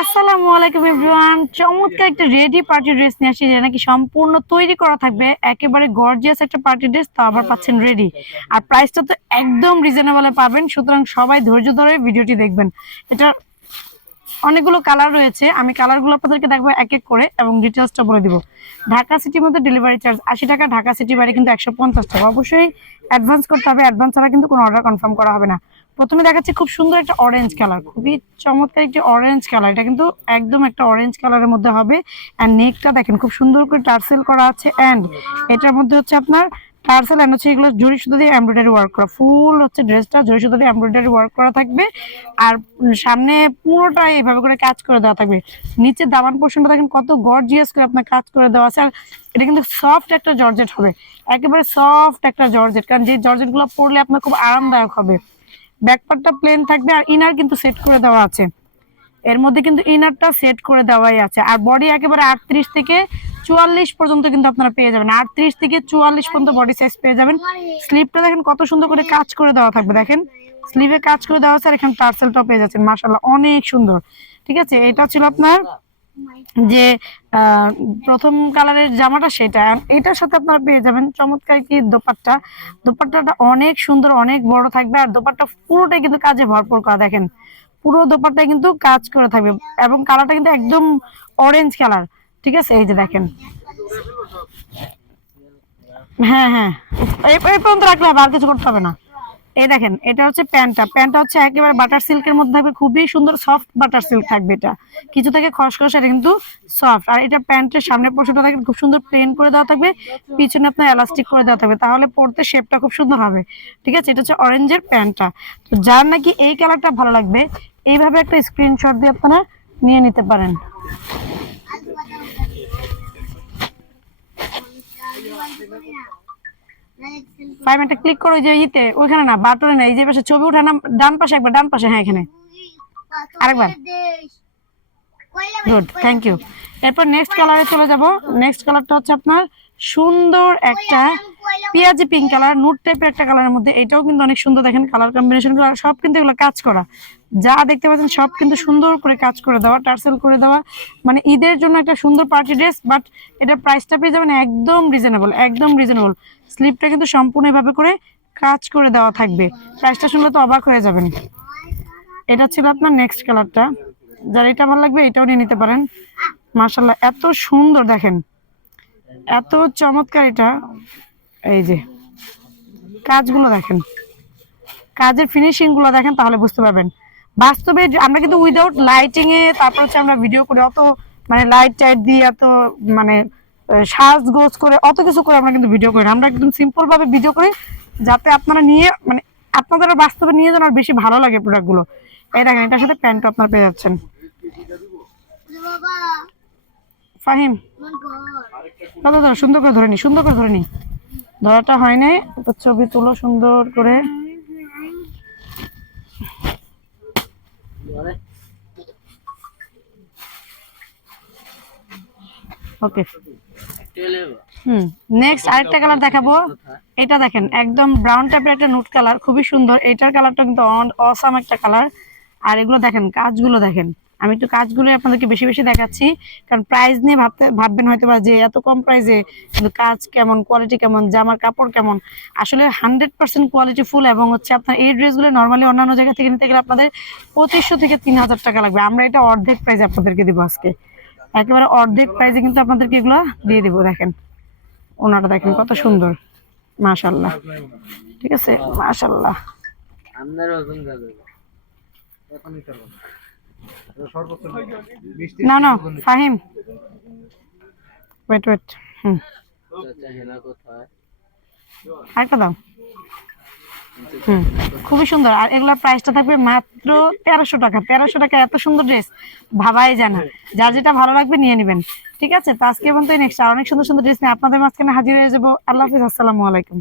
আসসালামু আলাইকুম এভরিওয়ান। চমৎকার একটা রেডি পার্টি ড্রেস নিয়ে আসছি যেটা নাকি সম্পূর্ণ তৈরি করা থাকবে। একেবারে গর্জিয়াস একটা পার্টি ড্রেস, তো আবার পাচ্ছেন রেডি আর প্রাইসটা তো একদম রিজনেবলে পাবেন, সুতরাং সবাই ধৈর্য ধরে ভিডিওটি দেখবেন। এটা অনেকগুলো কালার রয়েছে, আমি কালারগুলো আপনাদেরকে দেখব এক এক করে এবং ডিটেলসটা বলে দিব। ঢাকা সিটির মধ্যে ডেলিভারি চার্জ আশি টাকা, ঢাকা সিটি বাড়ি কিন্তু একশো পঞ্চাশ টাকা। অবশ্যই অ্যাডভান্স করতে হবে অ্যাডভান্স ছাড়া কিন্তু কোনো অর্ডার কনফার্ম করা হবে না। প্রথমে দেখাচ্ছি খুব সুন্দর একটা অরেঞ্জ কালার খুবই চমৎকার একটি অরেঞ্জ কালার এটা কিন্তু একদম একটা অরেঞ্জ কালারের মধ্যে হবে। অ্যান্ড নেকটা দেখেন, খুব সুন্দর করে টার্সেল করা আছে। অ্যান্ড এটার মধ্যে হচ্ছে আপনার টার্সেল অ্যান্ড হচ্ছে এগুলো জড়ি সুতো দিয়ে এমব্রয়ডারি ওয়ার্ক করা। ফুল হচ্ছে ড্রেসটা জড়ি সুতো দিয়ে এমব্রয়ডারি ওয়ার্ক করা থাকবে। আর সামনে পুরোটা এইভাবে করে কাজ করে দেওয়া থাকবে। নিচের দামান পোর্শনটা দেখেন কত গর্জিয়াস করে আপনার কাজ করে দেওয়া আছে। আর এটা কিন্তু সফট একটা জর্জেট হবে। একেবারে সফট একটা জর্জেট, কারণ যে জর্জেটগুলো পরলে আপনার খুব আরামদায়ক হবে। ব্যাকপার্টটা প্লেন থাকবে আর ইনার কিন্তু সেট করে দেওয়া আছে। এর মধ্যে কিন্তু ইনারটা সেট করে দেওয়াই আছে। আর বডি একেবারে আটত্রিশ থেকে চুয়াল্লিশ পর্যন্ত কিন্তু আপনারা পেয়ে যাবেন। আটত্রিশ থেকে চুয়াল্লিশ পর্যন্ত বডি সাইজ পেয়ে যাবেন। স্লিপটা দেখেন কত সুন্দর করে কাজ করে দেওয়া থাকবে, দেখেন। স্লিভে কাজ করে দেওয়া আছে আর এখানে টার্সেলটাও পেয়ে যাচ্ছেন। মাশাল্লাহ অনেক সুন্দর। ঠিক আছে, এটা ছিল আপনার যে প্রথম কালারের জামাটা সেটা। এটার সাথে আপনারা পেয়ে যাবেন চমৎকার কি দোপাট্টা। দোপাট্টাটা অনেক সুন্দর, অনেক বড় থাকবে। আর দোপাট্টা পুরোটাই কিন্তু কাজে ভরপুর করা, দেখেন। পুরো দোপাট্টায় কিন্তু কাজ করে থাকবে এবং কালারটা কিন্তু একদম অরেঞ্জ কালার। ঠিক আছে? এই যে দেখেন। হ্যাঁ হ্যাঁ। এই পর্যন্ত রাখলে হবে আর কিছু করতে হবে না। এই দেখেন, এটা হচ্ছে প্যান্টটা। প্যান্টটা হচ্ছে একেবারে বাটার সিল্কের মধ্যে থাকবে। খুবই সুন্দর সফট বাটার সিল্ক থাকবে এটা। কিছু থেকে খসখস এটা কিন্তু সফট আর এটা প্যান্টের সামনের পোর্শনটা থাকবে খুব সুন্দর প্লেন করে দেওয়া থাকবে। পিছনে আপনার এলাস্টিক করে দেওয়া থাকবে। তাহলে পরতে শেপটা খুব সুন্দর হবে। ঠিক আছে? এটা হচ্ছে অরেঞ্জের প্যান্টটা। তো যার নাকি এই কালারটা ভালো লাগবে, এইভাবে একটা স্ক্রিনশট দিয়ে আপনারা নিয়ে নিতে পারেন। মিনিটে ক্লিক করো যে ইতে ওইখানে না, বাটনে না, এই যে পাশে ছবি ওঠা না ডান পাশে একবার, ডান পাশে হ্যাঁ এখানে। আরেকবার। গুড থ্যাংক ইউ এরপর নেক্সট কালারে চলে যাব। নেক্সট কালারটা হচ্ছে আপনার সুন্দর একটা পেঁয়াজি পিঙ্ক কালার নুট টাইপের একটা কালারের মধ্যে এটাও কিন্তু অনেক সুন্দর। দেখেন কালার কম্বিনেশন সব কিন্তু এগুলো কাজ করা। যা দেখতে পাচ্ছেন সব কিন্তু সুন্দর করে কাজ করে দেওয়া, টার্সেল করে দেওয়া। মানে ঈদের জন্য একটা সুন্দর পার্টি ড্রেস বাট এটা প্রাইসটা পেয়ে যাবেন একদম রিজনেবল একদম রিজনেবল স্লিপটা কিন্তু সম্পূর্ণ এভাবে করে কাজ করে দেওয়া থাকবে। প্রাইসটা শুনলে তো অবাক হয়ে যাবেন। এটা ছিল আপনার নেক্সট কালারটা যার এটা ভালো লাগবে, এটাও নিয়ে নিতে পারেন। মার্শাল্লাহ এত সুন্দর দেখেন। এত চমৎকার এটা। এই যে কাজগুলো দেখেন। কাজের ফিনিশিংগুলো দেখেন তাহলে বুঝতে পারবেন। বাস্তবে আমরা কিন্তু উইদাউট লাইটিং এ তারপর হচ্ছে আমরা ভিডিও করে অত মানে লাইট টাইট দিয়ে এত মানে আহ, সাজ গোজ করে অত কিছু করে আমরা কিন্তু ভিডিও করি না। আমরা একদম সিম্পল ভাবে ভিডিও করি যাতে আপনারা নিয়ে মানে আপনাদের বাস্তবে নিয়ে যেন আর বেশি ভালো লাগে প্রোডাক্টগুলো। এই দেখেন এটার সাথে প্যান্টও আপনারা পেয়ে যাচ্ছেন। ফাহিম দাদা দাদা সুন্দর করে ধরে নি সুন্দর করে ধরে নি। ধরাটা হয় নাই ছবি তুলো সুন্দর করে। ওকে হুম নেক্সট আরেকটা কালার দেখাবো। এটা দেখেন, একদম ব্রাউন টাইপের একটা নুট কালার খুবই সুন্দর। এটার কালারটা কিন্তু অসাম একটা কালার আর এগুলো দেখেন, কাজগুলো দেখেন। আমি একটু কাজগুলো আপনাদেরকে বেশি বেশি দেখাচ্ছি, কারণ প্রাইস নিয়ে ভাবতে, ভাববেন হয়তো বা যে এত কম প্রাইসে কিন্তু কাজ কেমন কোয়ালিটি কেমন, জামার কাপড় কেমন। আসলে হান্ড্রেড পার্সেন্ট কোয়ালিটি ফুল এবং হচ্ছে আপনার এই ড্রেসগুলো নর্মালি অন্যান্য জায়গা থেকে নিতে গেলে আপনাদের পঁচিশশো থেকে তিন হাজার টাকা লাগবে। আমরা এটা অর্ধেক প্রাইসে আপনাদেরকে দিব আজকে। একেবারে অর্ধেক প্রাইসে কিন্তু আপনাদেরকে এগুলো দিয়ে দিব, দেখেন। ওনারা দেখেন কত সুন্দর। মাশাল্লাহ ঠিক আছে? মাশাল্লাহ আপনার ওজন যাবে। না না ফাহিম। ওয়েট ওয়েট হুম। আরেকটা দাও। হুম খুবই সুন্দর। আর এগুলোর প্রাইসটা থাকবে মাত্র তেরোশো টাকা। তেরোশো টাকা এত সুন্দর ড্রেস ভাবাই জানা যার যেটা ভালো লাগবে নিয়ে নেবেন। ঠিক আছে? তো আজকে পর্যন্ত নেক্সট। আর অনেক সুন্দর সুন্দর ড্রেস নিয়ে আপনাদের মাঝখানে হাজির হয়ে যাব। আল্লাহ হাফিজ আসসালামু আলাইকুম।